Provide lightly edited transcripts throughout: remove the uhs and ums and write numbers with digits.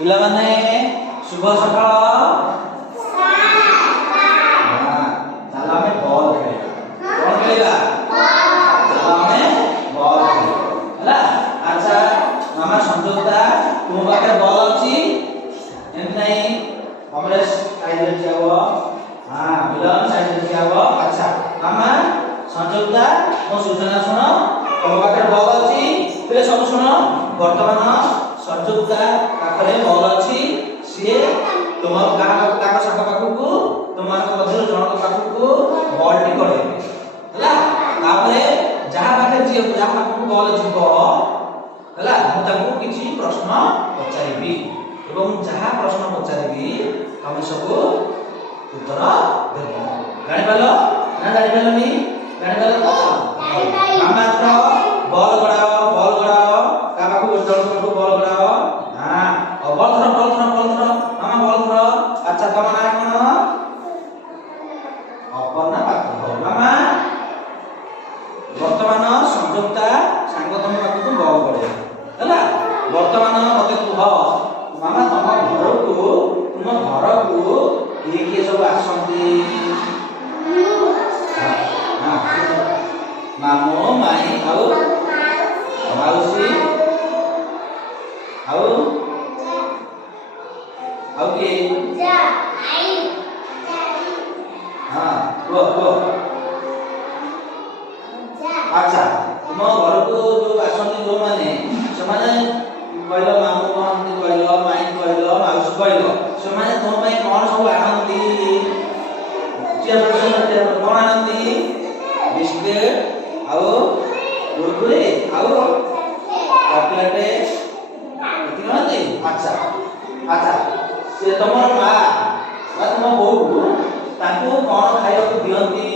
ପିଲାମାନେ ଶୁଭ ସକାଳ। ଚାଲ ଆମେ ବଲ୍ ଖେଳିବା। କଣ ଖେଳିବା? ଚାଲ ଆମେ ବଲ୍ ଖେଳିବା ହେଲା। ଆଚ୍ଛା ମାମା ସଂଯୁକ୍ତା ତୁମ ପାଖରେ ବଲ୍ ଅଛି ଏମିତି ନାହିଁ? ଅମରେଶ ସାଇଡରେ ଠିଆ ହୁଅ। ମିଲନ ସାଇଡରେ ଠିଆ ହୁଅ। ଆଚ୍ଛା ମାମା ସଂଯୁକ୍ତା ମୋ ସୂଚନା ଶୁଣ। ତୁମ ପାଖରେ ବଲ୍ ଅଛି ପିଲେ ସବୁ ଶୁଣ। ବର୍ତ୍ତମାନ ସଂଯୁକ୍ତା ପାଖରେ ବଲ୍ ଅଛି। ସିଏ ତୁମ ତାଙ୍କ ସାଙ୍ଗ ପାଖକୁ ତୁମମାନଙ୍କ ମଧ୍ୟରୁ ଜଣଙ୍କ ପାଖକୁ ବଲ୍ଟି କଢେଇବେ ହେଲା। ତାପରେ ଯାହା ପାଖକୁ ବଲ୍ ଯିବ ହେଲା ମୁଁ ତାଙ୍କୁ କିଛି ପ୍ରଶ୍ନ ପଚାରିବି ଏବଂ ଯାହା ପ୍ରଶ୍ନ ପଚାରିବି ତମେ ସବୁ ଉତ୍ତର ଦେବ। ଜାଣିପାରିଲ ନା ଜାଣିପାରିଲନି? ଜାଣିପାରିଲ ତ? ମାମା ବଲ୍ ଗଡ଼ାଅ ବଲ୍ ଗଡ଼ାଅ। କା ପାଖକୁ ଜଣଙ୍କ ବଲ୍ ଗଡ଼ାଅ। ବଲ୍ ଧର ମାମା ବଲ୍ ଧର। ଆଚ୍ଛା ତମ ନାଁ କଣ? ଅପର୍ଣ୍ଣା ପାତ୍ର। ମାମା ବର୍ତ୍ତମାନ ସଂଯୁକ୍ତା ସାଙ୍ଗ ତମ ପାଖକୁ ବଲ୍ ଗଡ଼େଇବ ହେଲା। ବର୍ତ୍ତମାନ ମତେ କୁହ ମାମା ତୁମ ଘରକୁ କିଏ କିଏ ସବୁ ଆସନ୍ତି? ମାମୁଁ ମାଇଁ ଆଉ ମାଉସୀ ଆଉ କିଏ? କୁହ। ଆଚ୍ଛା ତୁମ ଘରକୁ ଯୋଉ ଆସନ୍ତି ଯୋଉମାନେ ସେମାନେ କହିଲ ମାମୁଁ କହନ୍ତି କହିଲ ମାଇଁ କହିଲ ମାଉସୀ କହିଲ ସେମାନେ ତୁମ ପାଇଁ କଣ ସବୁ ଆଣନ୍ତି? କଣ ଆଣନ୍ତି? ବିସ୍କୁଟ ଆଉ କୁରକୁରେ ଆଉ ଚକୋଲେଟ ଏତିକି ଆଣନ୍ତି। ଆଚ୍ଛା ସେ ତମର ମା ବା ତୁମ ବୋଉ ତାଙ୍କୁ କଣ ଖାଇବାକୁ ଦିଅନ୍ତି?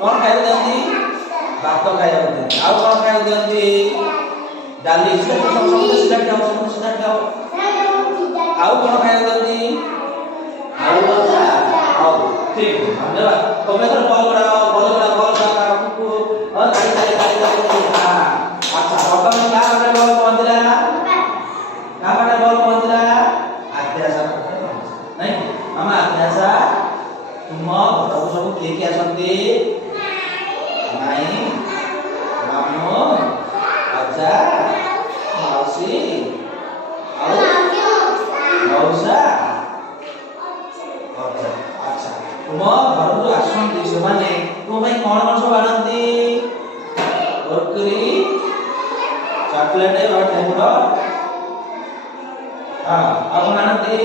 କଣ ଖାଇବାକୁ ଦିଅନ୍ତି? ଭାତ ଖାଇବାକୁ ଦିଅନ୍ତି। ଆଉ କଣ ଖାଇବାକୁ ଦିଅନ୍ତି? ଡାଲି। ଆଉ କଣ ଖାଇବାକୁ ଦିଅନ୍ତି? ଆଳୁ ଭଜା। ହଉ ଠିକ ଧନ୍ୟବାଦ। ତମେ ତ ବଲ୍ ଗଡ଼ାଅ। ଆଚ୍ଛା ବର୍ତ୍ତମାନ କାହା ପାଖରେ ବଲ୍ ପହଞ୍ଚିଲା? ଆଦ୍ୟାଶା ପାଖରେ ପହଞ୍ଚିଲା ନାଇଁ? ମାମା ଆଦ୍ୟାଶା ତୁମ ଘରକୁ ସବୁ କିଏ କିଏ ଆସନ୍ତି? ମାଇଁ ମାମୁଁ ଅଜା ମାଉସୀ ଆଉ ମଉସା ଅଜା। ଆଚ୍ଛା ତୁମ ଘରକୁ ଆସନ୍ତି ସେମାନେ ତୁମ ପାଇଁ କଣ ସବୁ ଆଣନ୍ତି? କୁରକୁରି ଚକୋଲେଟ ଆଉ କଣ ଆଣନ୍ତି?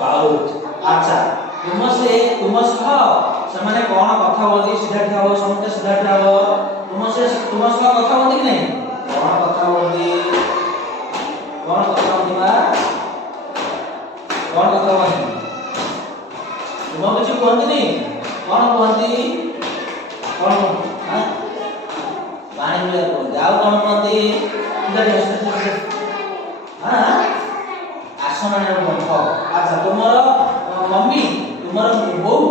ପାଉଚ। ଆଚ୍ଛା ତୁମ ସହ ସେମାନେ କଣ କଥା ହୁଅନ୍ତି? ସିଧା ଠିଆ ହବ। ସମସ୍ତେ ସିଧା ଠିଆ ହବ। ତୁମ ସହ କଥା ହୁଅନ୍ତି କି ନାହିଁ? କଣ କଥା ହୁଅନ୍ତି? ତୁମ କିଛି କୁହନ୍ତିନି? କଣ କୁହନ୍ତି? ପାଣି ଭଳିଆ କୁହନ୍ତି। ଆଉ କଣ କୁହନ୍ତି? ଆଚ୍ଛା ତୁମର ମମ୍ମି ତୁମର ବୋଉ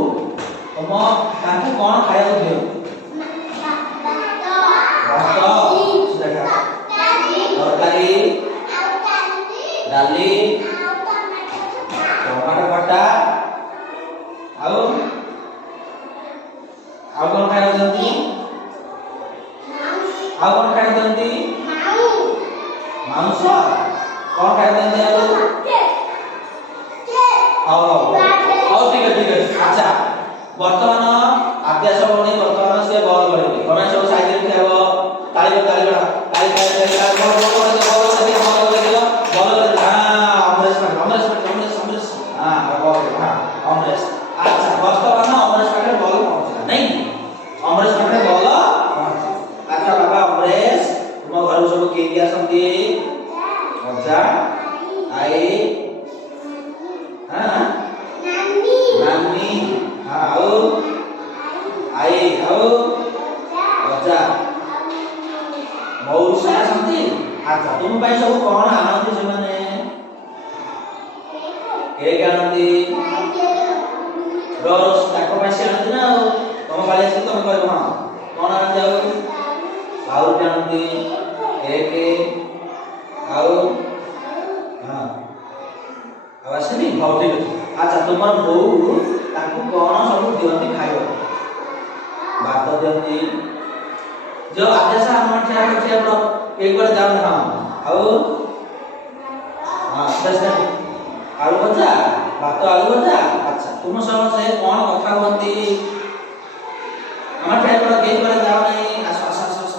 ତାଙ୍କୁ କଣ ଖାଇବାକୁ ଦିଅନ୍ତି? ତରକାରୀ ଡାଲି ଟମାଟୋ ଖଟା ଆଉ କଣ ଖାଇବାକୁ ଦିଅନ୍ତି? ମାଂସ। କଣ ଖାଇବାକୁ ଦିଅନ୍ତି? ହଉ ଠିକ ଅଛି। ଆଚ୍ଛା ବର୍ତ୍ତମାନ ଆଦ୍ୟାଶା ଭଉଣୀ ସିଏ ବଲ୍ ଗଡ଼େଇବେ। ତମେ ସବୁ ସାଇଡରେ ଠିଆ ହବ। ତାଳି ଅମରେଶ। ଆଚ୍ଛା ବର୍ତ୍ତମାନ ଅମରେଶ ପାଖରେ ବଲ୍ ପହଞ୍ଚିଲା ନାଇଁ? ଅମରେଶ ପାଖରେ ବଲ୍ ପହଞ୍ଚିଲା। ଆଚ୍ଛା ବାବା ଅମରେଶ ତୁମ ଘରକୁ ସବୁ କିଏ କିଏ ଆସନ୍ତି? ଅଜା ଆଈ ନାନୀ ଆଉ ଅଜା ମଉସା ଆସନ୍ତି। ଆଚ୍ଛା ତୁମ ପାଇଁ ସବୁ କଣ ଆଣନ୍ତି ସେମାନେ? କେକ୍ ଆଣନ୍ତି। ତାଙ୍କ ପାଇଁ ସେ ଆଣନ୍ତି ନା ଆଉ ତମ ପାଳି ଆସିଲେ ତମେ କହିବ ହଁ କଣ ଆଣନ୍ତି? ଆଉ ପାଉରୁଟି ଆଣନ୍ତି ଏକ ଆଉ ହଁ ଆଉ ଆସିନି ହଉ ଠିକ ଅଛି। ଆଚ୍ଛା ତୁମର ବୋଉ ତାଙ୍କୁ କଣ ସବୁ ଦିଅନ୍ତି ଖାଇବା? ଭାତ ଦିଅନ୍ତି जो आदेश हम ठिया ठिया एक बार जाओ ना ଆଉ ସେଟା ଆଳୁ ଭଜା ଭାତ ଆଳୁ ଭଜା। ଆଚ୍ଛା ତୁମ ସହ ସେ କଣ କଥା ହୁଅନ୍ତି? ଆମ ଠିଆ କେଇ ବାर ଯାଅ ନାହିଁ। ଆସ ଆସ ଆସ ଆସ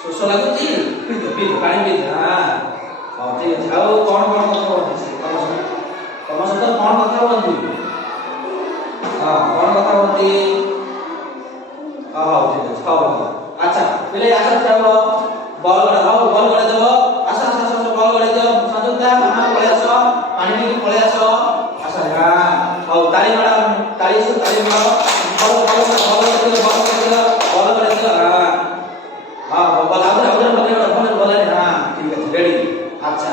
ଶୋଷ ଲାଗୁଛି ପିଇ ପାଣି ପିଇ। ହଁ ହଉ ଠିକ ଅଛି। ଆଉ କଣ କଣ କଥା ହୁଅନ୍ତି ତମ ସହିତ କଣ କଥା ହୁଅନ୍ତି? ହଁ କଣ କଥା ହୁଅନ୍ତି? ହଉ ଠିକ ଅଛି ହଉ ହଉ। अच्छा पहले आस जाओ बॉल गड़ा हाउ बॉल गड़ा दो आस आस आस बॉल गड़ा दो संजुक्ता मामा पळे आसो पानी में पळे आसो आसा हां हाउ ताली मारो ताली मारो बॉल गड़ा दो बॉल गड़ा दो हां हां बॉल बॉल हां ठीक है रेडी। अच्छा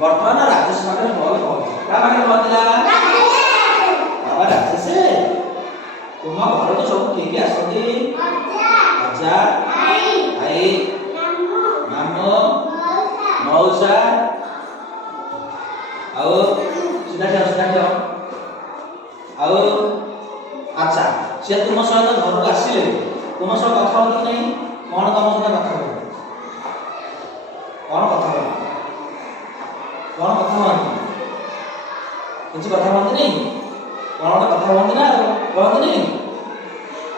वर्तमान राजेश माने बॉल का माने बदला बाबा राजेश तुम घर तो सब के आसती अच्छा आई मामू मौसा आओ सीधा जाओ आओ। अच्छा से तुम सहित घर को आसिले तुम सह कथा हो नहीं कौन तुम सहित कथा हो कौन कथा हो कौन कथा हो किसी कथा होती नहीं कौन कथा होती ना कहती नहीं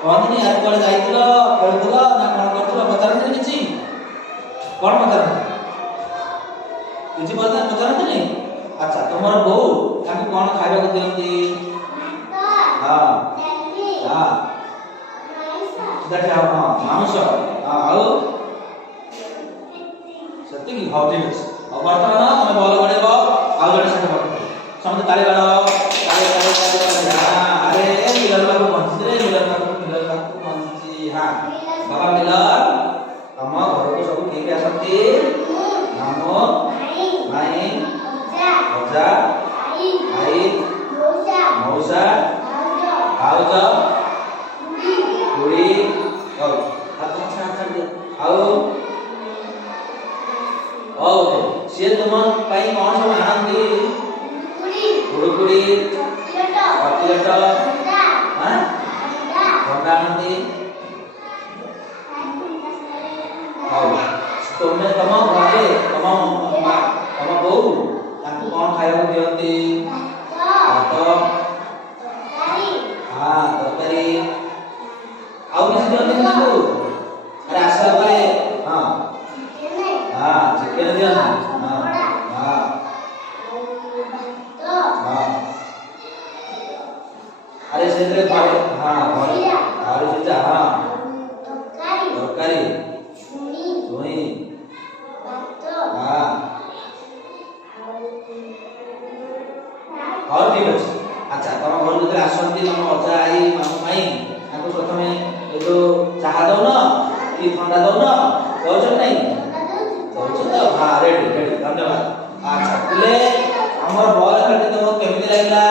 कहती नहीं आज कल जाइथिलो खेलुथिलो ना कौन करथिलो पचारନ୍ତି किछि कौन पचारନ୍ତି किछि पचारନ୍ତି नहीं। अच्छा तुमर बोऊ ताकि कौन खाइबा को दियंती? हां हां देखा हां मांस आओ सत्य की हाउ ठीक अछि। अब वर्तमान तुम बॉल गड़ेबो आउ जड़े साथे बॉल समझ ताली बाड़ो ताली हां अरे मिलन बाबू बंसी रे मिलन बाबू हां बाबा मिलन तुम घर को सब के आसती? मामू माई भजा आई मौसा भाउज बुढ़ी अच्छा आओ सी तुम कौन सब आनंदी? कुड़कुड़ी कटलेट भंडा आनंदी। तुम्हें तुम घरे तुम बोऊ ताकू कौन खाइबा दियंती? भात हाँ तरकारी आउ किसी दियंती तुमको? अरे आसला परे हाँ हाँ चिकन दियंती हाँ हाँ हाँ अरे सेंद्रे हाँ आलू सीधा हाँ तरकारी छुई हाँ और ठीक अछि। अच्छा तुम घर भीतर आसंती तुम अजा आई मामू माई ताको प्रथमे ए तो चाहा दो न कि ठंडा दो न कहछ नहीं कहछ तो हां रेडी धन्यवाद। अच्छा बोले हमर बॉल खेलते तुमको केमिति लागला?